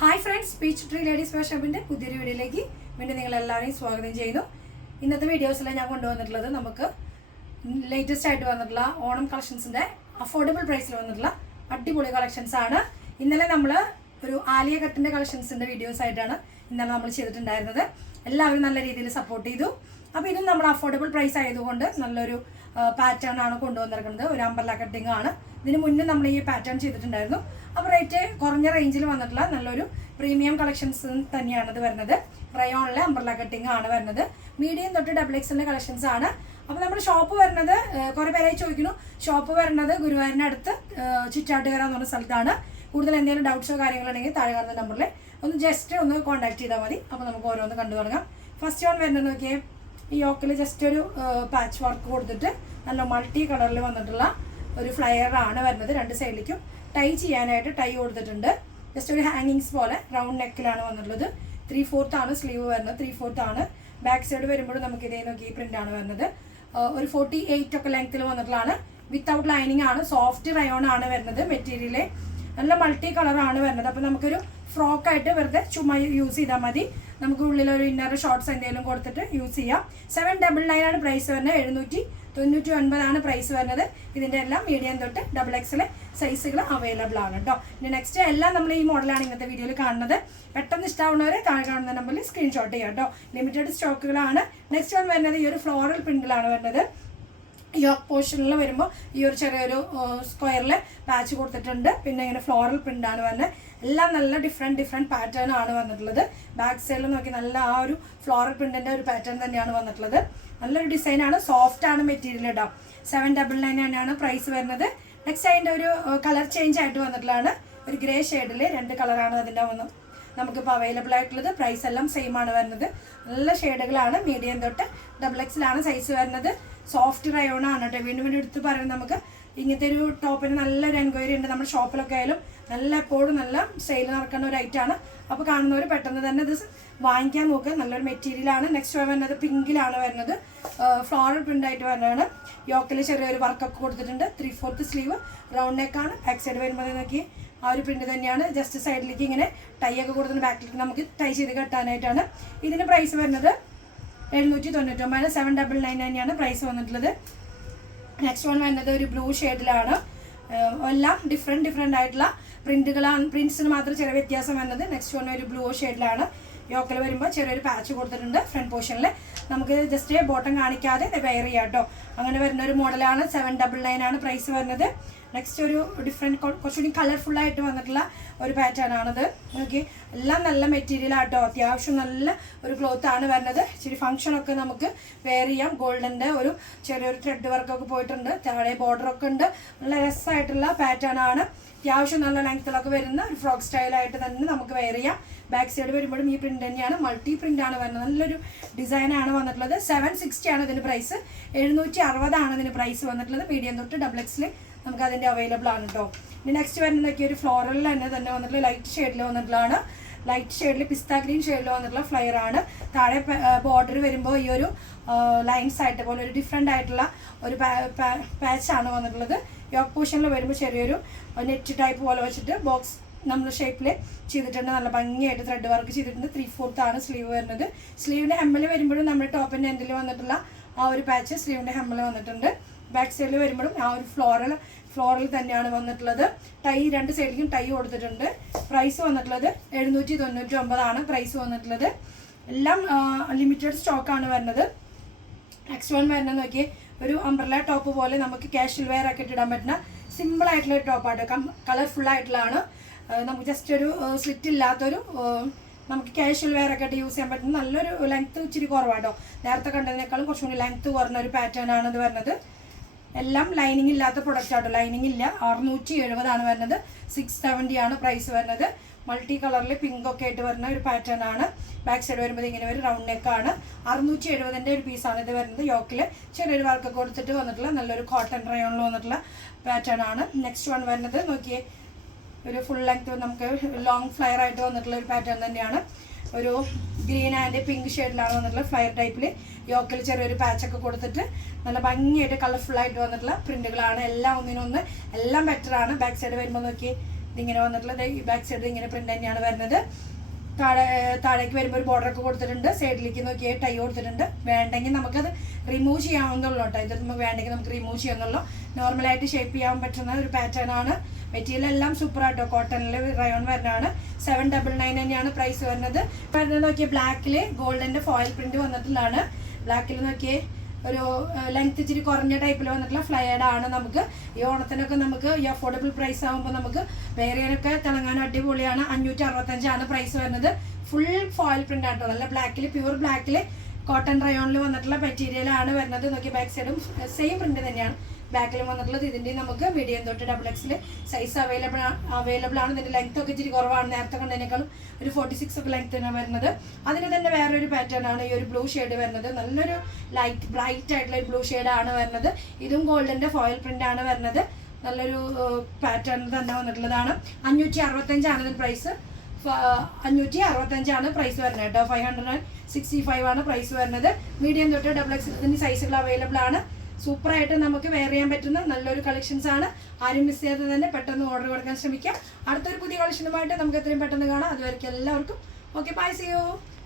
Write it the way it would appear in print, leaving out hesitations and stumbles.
Hi friends, peach tree ladies ഫാഷൻ്റെ പുതിയൊരു വീഡിയോയിലേക്ക് വീണ്ടും നിങ്ങളെല്ലാവരെയും സ്വാഗതം ചെയ്യുന്നു. ഇന്നത്തെ വീഡിയോസിൽ ഞാൻ കൊണ്ടുവന്നിട്ടുള്ളത് നമുക്ക് ലേറ്റസ്റ്റ് ആയിട്ട് വന്നിട്ടുള്ള ഓണം കളക്ഷൻസിൻ്റെ അഫോർഡബിൾ പ്രൈസിൽ വന്നിട്ടുള്ള അടിപൊളി കളക്ഷൻസ് ആണ്. ഇന്നലെ നമ്മൾ ഒരു ആലിയ കട്ടിൻ്റെ കളക്ഷൻസിൻ്റെ വീഡിയോസ് ആയിട്ടാണ് ഇന്നലെ നമ്മൾ ചെയ്തിട്ടുണ്ടായിരുന്നത്. എല്ലാവരും നല്ല രീതിയിൽ സപ്പോർട്ട് ചെയ്തു. അപ്പോൾ ഇതും നമ്മൾ അഫോർഡബിൾ പ്രൈസ് ആയതുകൊണ്ട് നല്ലൊരു പാറ്റേൺ ആണ് കൊണ്ടുവന്നിരിക്കുന്നത്. ഒരു അംബ്രല്ല കട്ടിങ് ആണ്. ഇതിന് മുന്നേ നമ്മൾ ഈ പാറ്റേൺ ചെയ്തിട്ടുണ്ടായിരുന്നു. അപ്പോൾ റേറ്റ് കുറഞ്ഞ റേഞ്ചിൽ വന്നിട്ടുള്ള നല്ലൊരു പ്രീമിയം കളക്ഷൻസ് തന്നെയാണ് ഇത് വരുന്നത്. റയോണിലെ അംബ്രല്ല കട്ടിങ് ആണ് വരുന്നത്. മീഡിയം തൊട്ട് XXL കളക്ഷൻസ് ആണ്. അപ്പോൾ നമ്മുടെ ഷോപ്പ് വരുന്നത് കുറേ പേരായി ചോദിക്കുന്നു. ഷോപ്പ് വരുന്നത് ഗുരുവായൂരിനടുത്ത് ചിറ്റാട്ടുകര എന്ന് പറഞ്ഞ സ്ഥലത്താണ്. കൂടുതൽ എന്തെങ്കിലും ഡൗട്ട്സോ കാര്യങ്ങളുണ്ടെങ്കിൽ താഴെ കാണുന്ന നമ്പറിൽ ഒന്ന് ജസ്റ്റ് ഒന്ന് കോൺടാക്ട് ചെയ്താൽ മതി. അപ്പോൾ നമുക്ക് ഓരോന്ന് കണ്ടു തുടങ്ങാം. ഫസ്റ്റ് വൺ വരുന്നത് നോക്കിയേ, ഈ യോക്കിൽ ജസ്റ്റ് ഒരു പാച്ച് വർക്ക് കൊടുത്തിട്ട് നല്ല മൾട്ടി കളറിൽ വന്നിട്ടുള്ള ഒരു ഫ്ലയർ ആണ് വരുന്നത്. രണ്ട് സൈഡിലേക്കും ടൈ ചെയ്യാനായിട്ട് ടൈ കൊടുത്തിട്ടുണ്ട്. ജസ്റ്റ് ഒരു ഹാങ്ങിങ്സ് പോലെ റൗണ്ട് നെക്കിലാണ് വന്നിട്ടുള്ളത്. 3/4 ആണ് സ്ലീവ് വരുന്നത്. 3/4 ആണ്. ബാക്ക് സൈഡ് വരുമ്പോഴും നമുക്ക് ഇതേ നോക്കി ഈ പ്രിന്റ് ആണ് വരുന്നത്. ഒരു 48 ഒക്കെ ലെങ്ത്തിൽ വന്നിട്ടുള്ളതാണ്. വിത്തൗട്ട് ലൈനിങ് ആണ്. സോഫ്റ്റ് റയോൺ ആണ് വരുന്നത്. മെറ്റീരിയല് നല്ല മൾട്ടി കളറാണ് വരുന്നത്. അപ്പോൾ നമുക്കൊരു ഫ്രോക്കായിട്ട് വെറുതെ ചുമ്മാ യൂസ് ചെയ്താൽ മതി. നമുക്ക് ഉള്ളിലൊരു ഇന്നർ ഷോർട്ട്സ് എന്തെങ്കിലും കൊടുത്തിട്ട് യൂസ് ചെയ്യാം. 799 ആണ് പ്രൈസ് വരുന്നത്. 799 ആണ് പ്രൈസ് വരുന്നത്. ഇതിൻ്റെ എല്ലാം മീഡിയം തൊട്ട് XXL സൈസുകൾ അവൈലബിൾ ആണ് കേട്ടോ. ഇനി നെക്സ്റ്റ് എല്ലാം നമ്മൾ ഈ മോഡലാണ് ഇന്നത്തെ വീഡിയോയിൽ കാണുന്നത്. പെട്ടെന്ന് ഇഷ്ടമാവുന്നവരെ താഴെ കാണുന്ന നമ്പറിൽ സ്ക്രീൻഷോട്ട് ചെയ്യാം കേട്ടോ. ലിമിറ്റഡ് സ്റ്റോക്കുകളാണ്. നെക്സ്റ്റ് വൺ വരുന്നത് ഈ ഒരു ഫ്ലോറൽ പ്രിന്റിലാണ് വരുന്നത്. യോക്ക് പോർഷനിൽ വരുമ്പോൾ ഈ ഒരു ചെറിയൊരു സ്ക്വയറിൽ പാച്ച് കൊടുത്തിട്ടുണ്ട്. പിന്നെ ഇങ്ങനെ ഫ്ലോറൽ പ്രിന്റ് ആണ് വരുന്നത്. എല്ലാം നല്ല ഡിഫറെൻറ്റ് പാറ്റേൺ ആണ് വന്നിട്ടുള്ളത്. ബാക്ക് സൈഡിൽ നോക്കി നല്ല ആ ഒരു ഫ്ലോറൽ പ്രിന്റിന്റെ ഒരു പാറ്റേൺ തന്നെയാണ് വന്നിട്ടുള്ളത്. നല്ലൊരു ഡിസൈനാണ്. സോഫ്റ്റ് ആണ് മെറ്റീരിയൽ കേട്ടോ. 799 ആണ് പ്രൈസ് വരുന്നത്. നെക്സ്റ്റ് അതിൻ്റെ ഒരു കളർ ചേഞ്ച് ആയിട്ട് വന്നിട്ടുള്ളതാണ്. ഒരു ഗ്രേ ഷെയ്ഡിൽ 2 കളറാണ് അതിൻ്റെ നമുക്കിപ്പോൾ അവൈലബിൾ ആയിട്ടുള്ളത്. പ്രൈസ് എല്ലാം സെയിം ആണ് വരുന്നത്. നല്ല ഷെയ്ഡുകളാണ്. മീഡിയം തൊട്ട് XXL ആണ് സൈസ് വരുന്നത്. സോഫ്റ്റ് റയോൺ ആണ് കേട്ടോ. വീണ്ടും എടുത്ത് പറയുന്നത് നമുക്ക് ഇങ്ങനത്തെ ഒരു ടോപ്പിന് നല്ലൊരു എൻക്വയറി ഉണ്ട്. നമ്മുടെ ഷോപ്പിലൊക്കെ ആയാലും എപ്പോഴും നല്ല സെയിൽ നടക്കുന്ന ഒരു ഐറ്റമാണ്. അപ്പോൾ കാണുന്നവർ പെട്ടെന്ന് തന്നെ ഇത് വാങ്ങിക്കാൻ നോക്കുക. നല്ലൊരു മെറ്റീരിയലാണ്. നെക്സ്റ്റ് വരുന്നത് പിങ്കിലാണ് വരുന്നത്. ഫ്ലോറൽ പ്രിന്റ് ആയിട്ട് വരുന്നതാണ്. യോക്കിൽ ചെറിയൊരു വർക്കൊക്കെ കൊടുത്തിട്ടുണ്ട്. 3/4 സ്ലീവ് റൗണ്ട് നെക്കാണ്. ബാക്ക് സൈഡ് വരുമ്പോൾ നോക്കി ആ ഒരു പ്രിന്റ് തന്നെയാണ്. ജസ്റ്റ് സൈഡിലേക്ക് ഇങ്ങനെ ടൈ ഒക്കെ കൊടുത്തിട്ട് ബാക്കിലേക്ക് നമുക്ക് ടൈ ചെയ്ത് കെട്ടാനായിട്ടാണ്. ഇതിന് പ്രൈസ് വരുന്നത് 799. 799 തന്നെയാണ് പ്രൈസ് വന്നിട്ടുള്ളത്. നെക്സ്റ്റ് വൺ വരുന്നത് ഒരു ബ്ലൂ ഷെയ്ഡിലാണ്. എല്ലാം ഡിഫറെൻറ്റ് ആയിട്ടുള്ള പ്രിന്റുകളാണ്. പ്രിന്റ്സിന് മാത്രം ചെറിയ വ്യത്യാസം വരുന്നത്. നെക്സ്റ്റ് വൺ ഒരു ബ്ലൂ ഷെയ്ഡിലാണ്. യോക്കിൽ വരുമ്പോൾ ചെറിയൊരു പാച്ച് കൊടുത്തിട്ടുണ്ട് ഫ്രണ്ട് പോർഷനിൽ. നമുക്ക് ജസ്റ്റ് ബോട്ടം കാണിക്കാതെ വെയർ ചെയ്യാം കേട്ടോ. അങ്ങനെ വരുന്ന ഒരു മോഡലാണ്. 799 ആണ് പ്രൈസ് വരുന്നത്. നെക്സ്റ്റ് ഒരു ഡിഫറെൻറ്റ് കുറച്ചുകൂടി കളർഫുള്ളായിട്ട് വന്നിട്ടുള്ള ഒരു പാറ്റേൺ ആണത്. ഓക്കെ, എല്ലാം നല്ല മെറ്റീരിയൽ ആട്ടോ. അത്യാവശ്യം നല്ല ഒരു ക്ലോത്ത് ആണ് വരുന്നത്. ഇച്ചിരി ഫംഗ്ഷനൊക്കെ നമുക്ക് വെയർ ചെയ്യാം. ഗോൾഡൻ്റെ ഒരു ചെറിയൊരു ത്രെഡ് വർക്കൊക്കെ പോയിട്ടുണ്ട്. താഴെ ബോർഡറൊക്കെ ഉണ്ട്. നല്ല രസമായിട്ടുള്ള പാറ്റേൺ ആണ്. അത്യാവശ്യം നല്ല ലെങ്ത്തിലൊക്കെ വരുന്ന ഒരു ഫ്രോക്ക് സ്റ്റൈലായിട്ട് തന്നെ നമുക്ക് വെയർ ചെയ്യാം. ബാക്ക് സൈഡ് വരുമ്പോഴും ഈ പ്രിന്റ് തന്നെയാണ്. മൾട്ടി പ്രിന്റ് ആണ് വരുന്നത്. നല്ലൊരു ഡിസൈനാണ് വന്നിട്ടുള്ളത്. 760 ആണ് ഇതിന് പ്രൈസ്. 760 ആണ് ഇതിന് പ്രൈസ് വന്നിട്ടുള്ളത്. മീഡിയം തൊട്ട് XXL നമുക്ക് അതിൻ്റെ അവൈലബിൾ ആണ് കേട്ടോ. ഇനി നെക്സ്റ്റ് വരുന്നതൊക്കെ ഒരു ഫ്ലോറലിൽ തന്നെ വന്നിട്ടുള്ള ലൈറ്റ് ഷെയ്ഡിൽ വന്നിട്ടുള്ളതാണ്. ലൈറ്റ് ഷെയ്ഡിൽ പിസ്ത ഗ്രീൻ ഷെയ്ഡിൽ വന്നിട്ടുള്ള ഫ്ലയർ ആണ്. താഴെ ബോർഡർ വരുമ്പോൾ ഈ ഒരു ലൈൻസ് ആയിട്ട് പോലെ ഒരു ഡിഫറെൻ്റ് ആയിട്ടുള്ള ഒരു പാച്ചാണ് വന്നിട്ടുള്ളത്. യോക്ക് പോർഷനിൽ വരുമ്പോൾ ചെറിയൊരു നെറ്റ് ടൈപ്പ് പോലെ വെച്ചിട്ട് ബോക്സ് നമ്മൾ ഷേപ്പിൽ ചെയ്തിട്ടുണ്ട്. നല്ല ഭംഗിയായിട്ട് ത്രെഡ് വർക്ക് ചെയ്തിട്ടുണ്ട്. 3/4 ആണ് സ്ലീവ് വരുന്നത്. സ്ലീവിൻ്റെ ഹെമ്മിൽ വരുമ്പോഴും നമ്മുടെ ടോപ്പിൻ്റെ എൻഡിൽ വന്നിട്ടുള്ള ആ ഒരു പാച്ച് സ്ലീവിൻ്റെ ഹെമ്മിൽ വന്നിട്ടുണ്ട്. ബാക്ക് സൈഡിൽ വരുമ്പോഴും ആ ഒരു ഫ്ലോറൽ തന്നെയാണ് വന്നിട്ടുള്ളത്. ടൈ രണ്ട് സൈഡിലേക്കും ടൈ കൊടുത്തിട്ടുണ്ട്. പ്രൈസ് വന്നിട്ടുള്ളത് 799 ആണ് പ്രൈസ് വന്നിട്ടുള്ളത്. എല്ലാം ലിമിറ്റഡ് സ്റ്റോക്കാണ് വരുന്നത്. നെക്സ്റ്റ് വൺ വരുന്നത് നോക്കിയേ, ഒരു അംബ്രല്ല ടോപ്പ് പോലെ നമുക്ക് കാഷ്വൽ വെയർ ഒക്കെ ഇടാൻ പറ്റുന്ന സിമ്പിൾ ആയിട്ടുള്ള ഒരു ടോപ്പായിട്ട് കളർഫുൾ ആയിട്ടുള്ളതാണ്. നമുക്ക് ജസ്റ്റ് ഒരു സ്ലിറ്റ് ഇല്ലാത്തൊരു നമുക്ക് കാഷ്വൽ വെയർ ഒക്കെ യൂസ് ചെയ്യാൻ പറ്റുന്ന നല്ലൊരു ലെങ്ത്ത് ഇച്ചിരി കുറവാട്ടോ. നേരത്തെ കണ്ടതിനേക്കാളും കുറച്ചും കൂടി ലെങ്ത്ത് കുറഞ്ഞ ഒരു പാറ്റേൺ ആണ് ഇത് വരുന്നത്. എല്ലാം ലൈനിങ് ഇല്ലാത്ത പ്രൊഡക്റ്റ് ആട്ടോ. ലൈനിങ് ഇല്ല. 670 ആണ് വരുന്നത്. 670 ആണ് പ്രൈസ് വരുന്നത്. മൾട്ടി കളറിൽ പിങ്ക് ഒക്കെ ആയിട്ട് വരുന്ന ഒരു പാറ്റേൺ ആണ്. ബാക്ക് സൈഡ് വരുമ്പോൾ ഇങ്ങനെ ഒരു റൗണ്ട് നെക്കാണ്. 670 ഒരു പീസാണ് ഇത് വരുന്നത്. യോക്കിൽ ചെറിയൊരു വർക്കൊക്കെ കൊടുത്തിട്ട് വന്നിട്ടുള്ള നല്ലൊരു കോട്ടൺ റയോണിൽ വന്നിട്ടുള്ള പാറ്റേൺ ആണ്. നെക്സ്റ്റ് വൺ വരുന്നത് നോക്കിയേ, ഒരു ഫുൾ ലെങ്ത് നമുക്ക് ലോങ് ഫ്ലയർ ആയിട്ട് വന്നിട്ടുള്ള ഒരു പാറ്റേൺ തന്നെയാണ്. ഒരു ഗ്രീൻ ആൻഡ് പിങ്ക് ഷെയ്ഡിലാണ് വന്നിട്ടുള്ള ഫ്ലയർ ടൈപ്പിൽ. യോക്കിൽ ചെറിയൊരു പാച്ചൊക്കെ കൊടുത്തിട്ട് നല്ല ഭംഗിയായിട്ട് കളർഫുള്ളായിട്ട് വന്നിട്ടുള്ള പ്രിന്റുകളാണ്. എല്ലാം ഒന്നിനൊന്ന് എല്ലാം ബെറ്ററാണ്. ബാക്ക് സൈഡ് വരുമ്പോൾ നോക്കി ഇതിങ്ങനെ വന്നിട്ടുള്ളത് ഈ ബാക്ക് സൈഡ് ഇങ്ങനെ പ്രിന്റ് തന്നെയാണ് വരുന്നത്. താഴേക്ക് വരുമ്പോൾ ഒരു ബോർഡറൊക്കെ കൊടുത്തിട്ടുണ്ട്. സൈഡിലേക്ക് നോക്കിയാൽ ടൈ കൊടുത്തിട്ടുണ്ട്. വേണ്ടെങ്കിൽ നമുക്കത് റിമൂവ് ചെയ്യാവുന്നുള്ളൂ കേട്ടോ. ഇത് നമുക്ക് വേണ്ടെങ്കിൽ നമുക്ക് റിമൂവ് ചെയ്യാവുന്നുള്ളൂ. നോർമലായിട്ട് ഷേപ്പ് ചെയ്യാൻ പറ്റുന്ന ഒരു പാറ്റേൺ ആണ്. മെറ്റീരിയൽ എല്ലാം സൂപ്പർ ആട്ടോ. കോട്ടണിൽ റയോൺ വരുന്നതാണ്. 799 തന്നെയാണ് പ്രൈസ് വരുന്നത്. നോക്കിയാൽ ബ്ലാക്കിൽ ഗോൾഡൻ്റെ ഫോയിൽ പ്രിന്റ് വന്നിട്ടുള്ളതാണ്. ബ്ലാക്കിൽ നോക്കിയേ ഒരു ലെങ്ത് ഇച്ചിരി കുറഞ്ഞ ടൈപ്പിൽ വന്നിട്ടുള്ള ഫ്ലയേഡ് ആണ്. നമുക്ക് ഈ ഓണത്തിനൊക്കെ നമുക്ക് ഈ അഫോർഡബിൾ പ്രൈസ് ആകുമ്പോൾ നമുക്ക് വേറെയൊക്കെ തിളങ്ങാൻ അടിപൊളിയാണ്. 565 പ്രൈസ് വരുന്നത്. ഫുൾ ഫോയിൽ പ്രിന്റ് ആട്ടോ. നല്ല ബ്ലാക്കിൽ പ്യൂർ ബ്ലാക്കിൽ കോട്ടൺ റയോണിൽ വന്നിട്ടുള്ള മെറ്റീരിയൽ ആണ് വരുന്നത്. നോക്കി ബാക്ക് സൈഡും സെയിം പ്രിന്റ് തന്നെയാണ് ബാക്കിലും വന്നിട്ടുള്ളത്. ഇതിൻ്റെ നമുക്ക് മീഡിയം തൊട്ട് XXL സൈസ് അവൈലബിൾ ആണ്. ഇതിൻ്റെ ലെങ്ത് ഒക്കെ ഇച്ചിരി കുറവാണ്. നേരത്തെ കണ്ടതിനേക്കാളും ഒരു 46 ഒക്കെ ലെങ്ത് ആണ് വരുന്നത്. അതിന് തന്നെ വേറൊരു പാറ്റേൺ ആണ് ഈ ഒരു ബ്ലൂ ഷെയ്ഡ് വരുന്നത്. നല്ലൊരു ലൈറ്റ് ബ്രൈറ്റ് ആയിട്ടുള്ള ഒരു ബ്ലൂ ഷെയ്ഡാണ് വരുന്നത്. ഇതും ഗോൾഡിൻ്റെ ഫോയിൽ പ്രിന്റ് ആണ് വരുന്നത്. നല്ലൊരു പാറ്റേൺ തന്നെ വന്നിട്ടുള്ളതാണ്. 565 ഇതിന് പ്രൈസ്. 565 പ്രൈസ് വരുന്നത് കേട്ടോ. 565 ആണ് പ്രൈസ് വരുന്നത്. മീഡിയം തൊട്ട് XXL ഇതിൻ്റെ സൈസുകൾ അവൈലബിൾ ആണ്. സൂപ്പറായിട്ട് നമുക്ക് വെയർ ചെയ്യാൻ പറ്റുന്ന നല്ലൊരു കളക്ഷൻസ് ആണ്. ആരും മിസ് ചെയ്യാതെ തന്നെ പെട്ടെന്ന് ഓർഡർ കൊടുക്കാൻ ശ്രമിക്കാം. അടുത്തൊരു പുതിയ കളക്ഷനുമായിട്ട് നമുക്ക് എത്രയും പെട്ടെന്ന് കാണാം. അതുവരെയ്ക്കും എല്ലാവർക്കും ഓക്കെ, ബൈ, സീ യു.